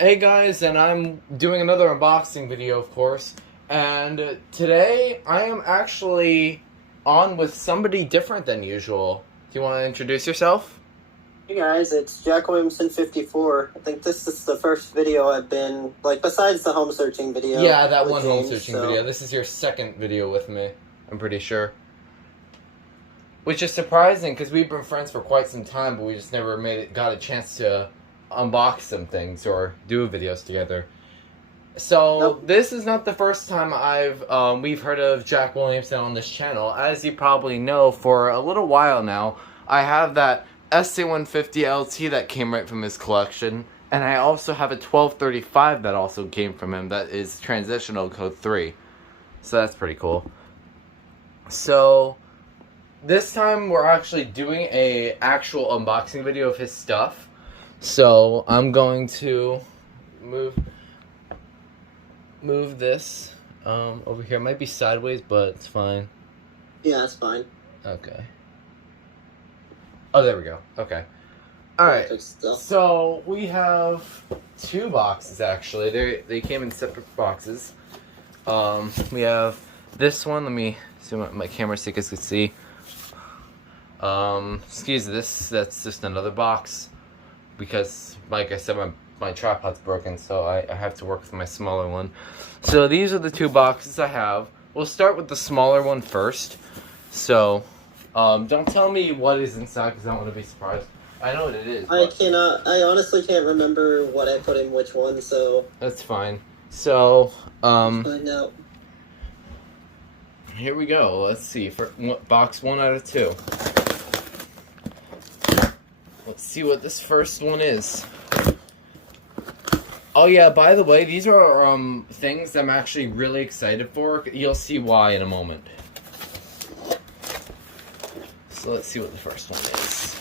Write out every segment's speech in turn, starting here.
Hey guys, and I'm doing another unboxing video, of course. And today I am actually on with somebody different than usual. Do you want to introduce yourself? Hey guys, it's Jack Williamson 54. I think this is the first video I've been, besides the home searching video Yeah, that with one home James, searching video. This is your second video with me, I'm pretty sure. Which is surprising because we've been friends for quite some time, but we just never got a chance to unbox some things or do videos together. So Nope. this is not the first time we've heard of Jack Williamson on this channel. As you probably know, for a little while now, I have that SA150 LT that came right from his collection, and I also have a 1235 that also came from him that is transitional code 3. So that's pretty cool. So this time we're actually doing a actual unboxing video of his stuff. So I'm going to move this over here. It might be sideways, but it's fine. Yeah, it's fine. Okay. Oh, there we go. Okay. Alright. So we have two boxes actually. They came in separate boxes. We have this one. Let me zoom out my camera so you guys can see. Excuse this. That's just another box because, like I said, my tripod's broken, so I have to work with my smaller one. So these are the two boxes I have. We'll start with the smaller one first. So, don't tell me what is inside because I don't want to be surprised. I know what it is. I honestly can't remember what I put in which one, so... That's fine. So, find out. Here we go. Let's see. For box 1 out of 2. Let's see what this first one is. Oh yeah, by the way, these are things I'm actually really excited for. You'll see why in a moment. So let's see what the first one is.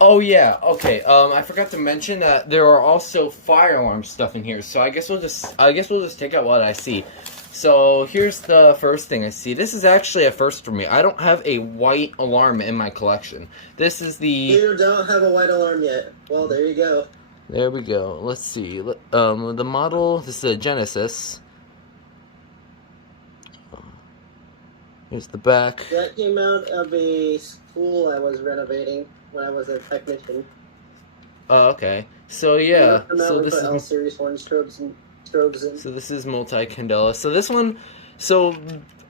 Oh yeah, okay. I forgot to mention that there are also fire alarm stuff in here. So I guess we'll just take out what I see. So here's the first thing I see. This is actually a first for me. I don't have a white alarm in my collection. This is the... You don't have a white alarm yet. Well, there you go. There we go. Let's see. The model, this is a Genesis. Here's the back. That came out of a school I was renovating when I was a technician. Oh, okay. So yeah. So this is L-series ones, strobes in. So this is multi-candela. So this one, so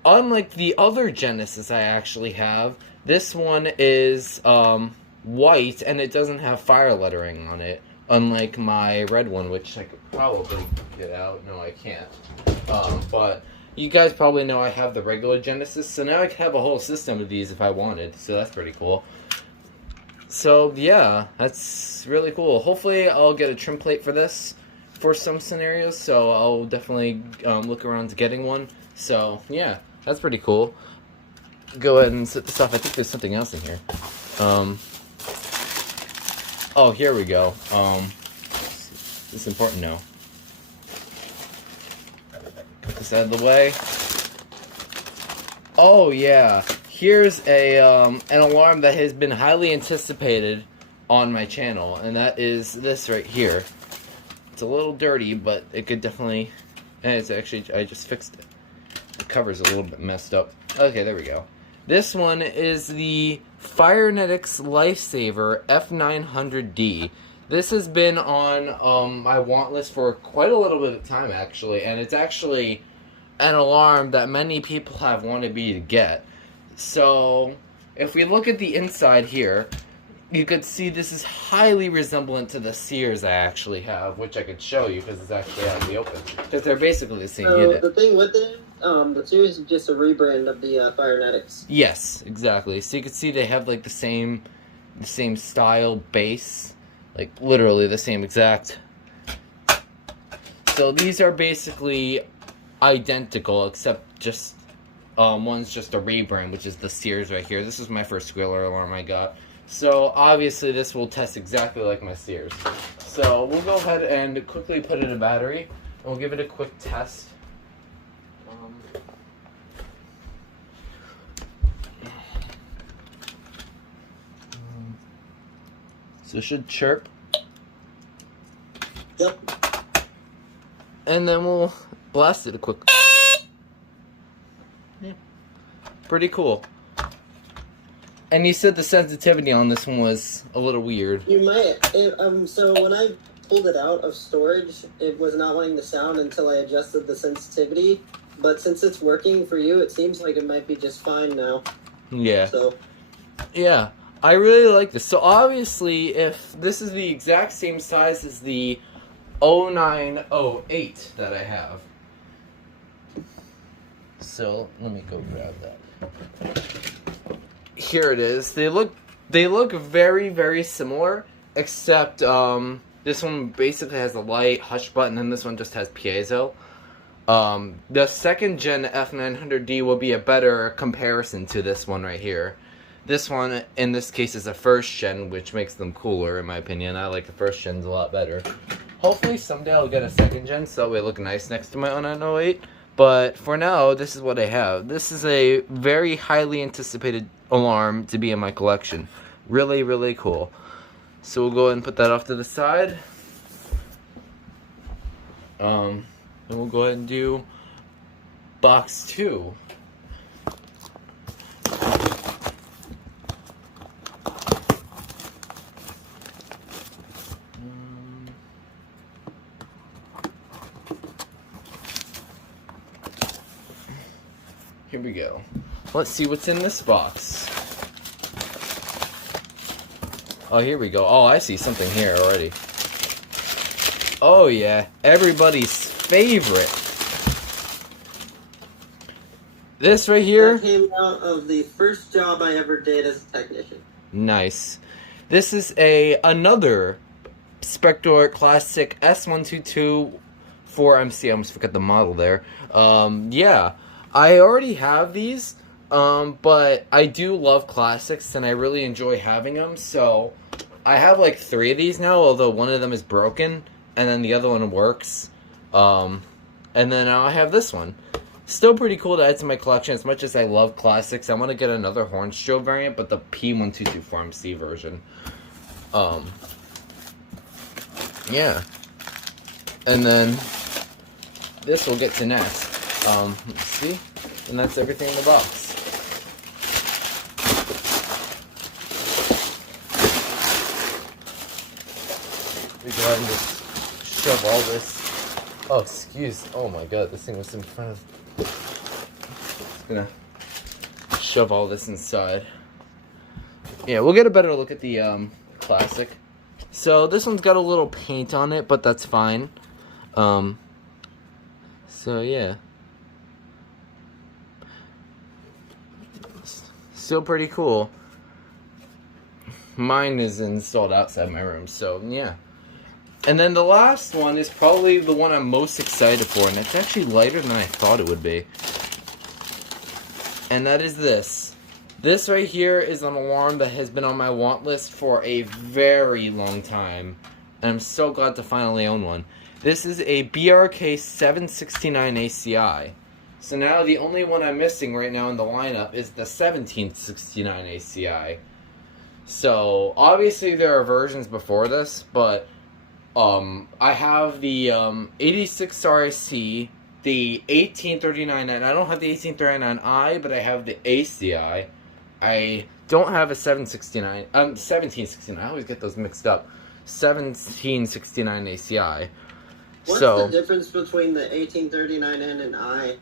unlike the other Genesis I actually have, this one is white and it doesn't have fire lettering on it. Unlike my red one, which I could probably get out. No, I can't. But you guys probably know I have the regular Genesis, so now I can have a whole system of these if I wanted. So that's pretty cool. So yeah, that's really cool. Hopefully I'll get a trim plate for this for some scenarios, so I'll definitely look around to getting one. So yeah, that's pretty cool. Go ahead and set this off. I think there's something else in here. Oh, here we go. This is important now. Put this out of the way. Oh yeah, here's a an alarm that has been highly anticipated on my channel, and that is this right here. It's a little dirty, but it could definitely... And it's actually... I just fixed it. The cover's a little bit messed up. Okay, there we go. This one is the Firenetics Lifesaver F900D. This has been on my want list for quite a little bit of time, actually. And it's actually an alarm that many people have wanted me to get. So, if we look at the inside here... You could see this is highly resemblant to the Sears I actually have, which I could show you because it's actually out in the open. Because they're basically the same unit. The thing with it, the Sears is just a rebrand of the Firenetics. Yes, exactly. So you can see they have like the same style base, like literally the same exact. So these are basically identical, except just one's just a rebrand, which is the Sears right here. This is my first squealer alarm I got. So, obviously, this will test exactly like my Sears. So, we'll go ahead and quickly put in a battery, and we'll give it a quick test. So it should chirp. Yep. And then we'll blast it a quick. Yeah. Pretty cool. And you said the sensitivity on this one was a little weird. You might. So when I pulled it out of storage, it was not wanting to sound until I adjusted the sensitivity. But since it's working for you, it seems like it might be just fine now. Yeah. So. Yeah. I really like this. So obviously, if this is the exact same size as the 0908 that I have. So let me go grab that. Here it is. They look very, very similar, except this one basically has a light hush button and this one just has piezo. The second gen F900D will be a better comparison to this one right here. This one, in this case, is a first gen, which makes them cooler, in my opinion. I like the first gens a lot better. Hopefully, someday I'll get a second gen, so that way it look nice next to my 0908. But for now, this is what I have. This is a very highly anticipated alarm to be in my collection. Really, really cool. So we'll go ahead and put that off to the side. And we'll go ahead and do box 2. Here we go. Let's see what's in this box. Oh, here we go. Oh, I see something here already. Oh, yeah. Everybody's favorite. This right here. That came out of the first job I ever did as a technician. Nice. This is another Spector Classic S122 4MC. I almost forgot the model there. Yeah. I already have these, but I do love classics, and I really enjoy having them, so I have like 3 of these now, although one of them is broken, and then the other one works, and then now I have this one. Still pretty cool to add to my collection, as much as I love classics. I want to get another horn strobe variant, but the P1224MC version. Yeah. And then this we'll get to next. Let's see, and that's everything in the box. We go ahead and just shove all this. Oh, excuse. Oh my God, this thing was in front of. Just gonna shove all this inside. Yeah, we'll get a better look at the classic. So this one's got a little paint on it, but that's fine. So yeah. Still pretty cool. Mine is installed outside my room, so yeah. And then the last one is probably the one I'm most excited for, and it's actually lighter than I thought it would be. And that is this. This right here is an alarm that has been on my want list for a very long time, and I'm so glad to finally own one. This is a BRK 769 ACI. So now the only one I'm missing right now in the lineup is the 1769 ACI. So obviously there are versions before this, but I have the 86 RIC, the 1839, and I don't have the 1839i, but I have the ACI. I don't have a 1769. I always get those mixed up. 1769 ACI. What's So the difference between the 1839N and I?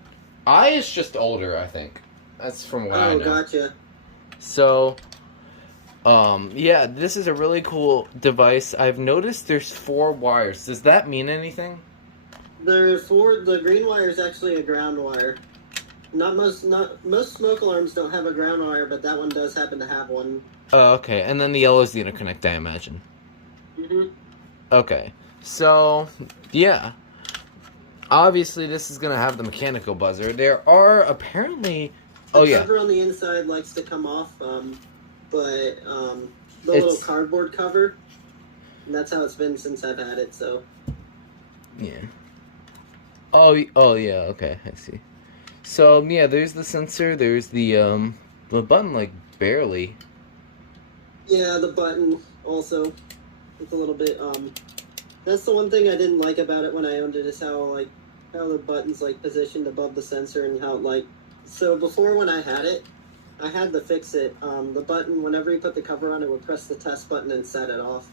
I is just older, I think. That's from what I know. Oh, gotcha. So, yeah, this is a really cool device. I've noticed there's 4 wires. Does that mean anything? There are 4. The green wire is actually a ground wire. Most smoke alarms don't have a ground wire, but that one does happen to have one. Oh, okay. And then the yellow is the interconnect, I imagine. Mm-hmm. Okay. So, yeah. Obviously, this is going to have the mechanical buzzer. There are apparently... The cover on the inside likes to come off, but the little cardboard cover, and that's how it's been since I've had it, so... Yeah. Oh, yeah, okay, I see. So, yeah, there's the sensor, there's the button, like, barely. Yeah, the button also. It's a little bit, that's the one thing I didn't like about it when I owned it, is how the button's, like, positioned above the sensor, and how, like, so before when I had it, I had to fix it. The button, whenever you put the cover on, it would press the test button and set it off.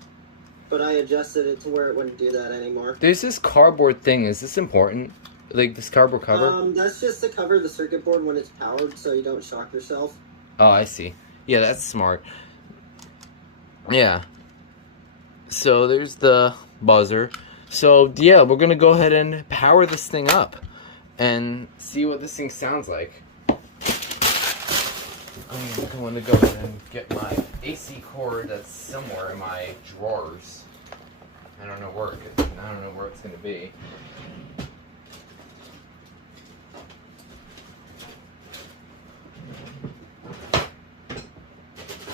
But I adjusted it to where it wouldn't do that anymore. There's this cardboard thing. Is this important? Like this cardboard cover? That's just to cover the circuit board when it's powered, so you don't shock yourself. Oh, I see. Yeah, that's smart. Yeah. So there's the buzzer. So yeah, we're gonna go ahead and power this thing up and see what this thing sounds like. I'm going to go ahead and get my AC cord that's somewhere in my drawers. I don't know where it's gonna be.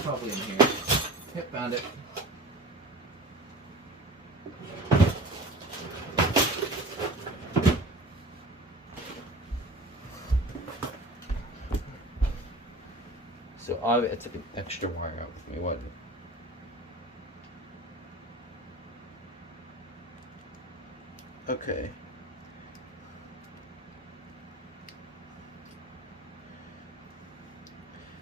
Probably in here. Yep, found it. So I took an extra wire out with me. What? Okay.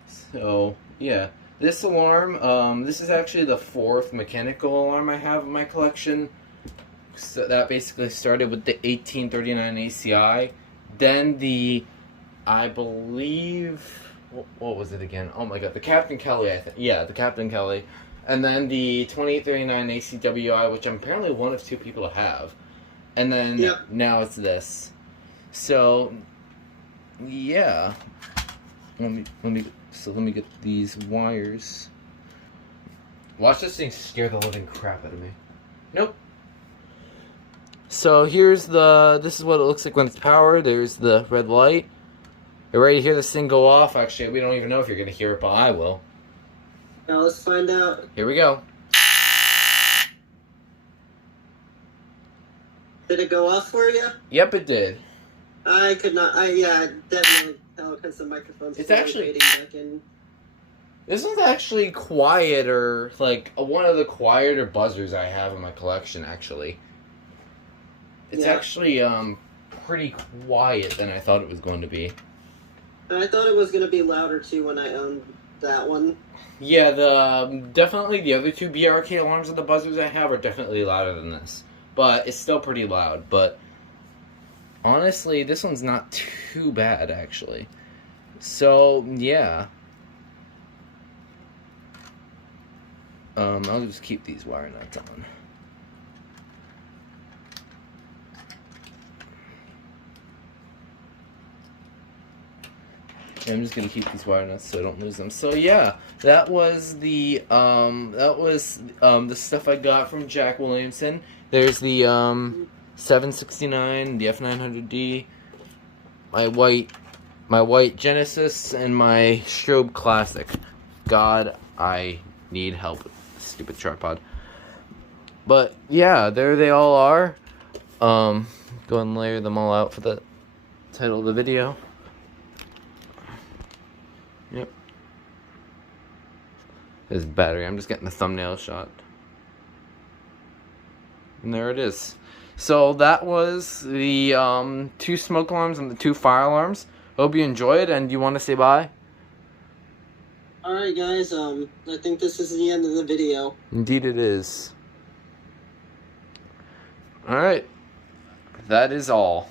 So yeah, this alarm. This is actually the 4th mechanical alarm I have in my collection. So that basically started with the 1839 ACI, then the, I believe. What was it again? Oh my god, the Captain Kelly, I think. Yeah, the Captain Kelly. And then the 2839 ACWI, which I'm apparently one of 2 people to have. And then now it's this. So, yeah. Let me get these wires. Watch this thing scare the living crap out of me. Nope. So here's this is what it looks like when it's powered. There's the red light. You're ready to hear this thing go off? Actually, we don't even know if you're going to hear it, but I will. Now let's find out. Here we go. Did it go off for you? Yep, it did. I could not. Yeah, definitely tell because the microphone's fading back in. This one's actually quieter, like one of the quieter buzzers I have in my collection, actually. It's actually pretty quiet than I thought it was going to be. I thought it was going to be louder too when I owned that one. Yeah, definitely the other 2 BRK alarms of the buzzers I have are definitely louder than this. But it's still pretty loud. But honestly, this one's not too bad, actually. So, yeah. I'll just keep these wire nuts on. I'm just gonna keep these wire nuts so I don't lose them. So yeah, that was the stuff I got from Jack Williamson. There's the 769, the F900D, my white Genesis, and my Strobe Classic. God, I need help with this stupid tripod. But yeah, there they all are. Go and layer them all out for the title of the video. Yep. There's battery. I'm just getting the thumbnail shot. And there it is. So that was the 2 smoke alarms and the 2 fire alarms. Hope you enjoyed, and you want to say bye? Alright guys, I think this is the end of the video. Indeed it is. Alright. That is all.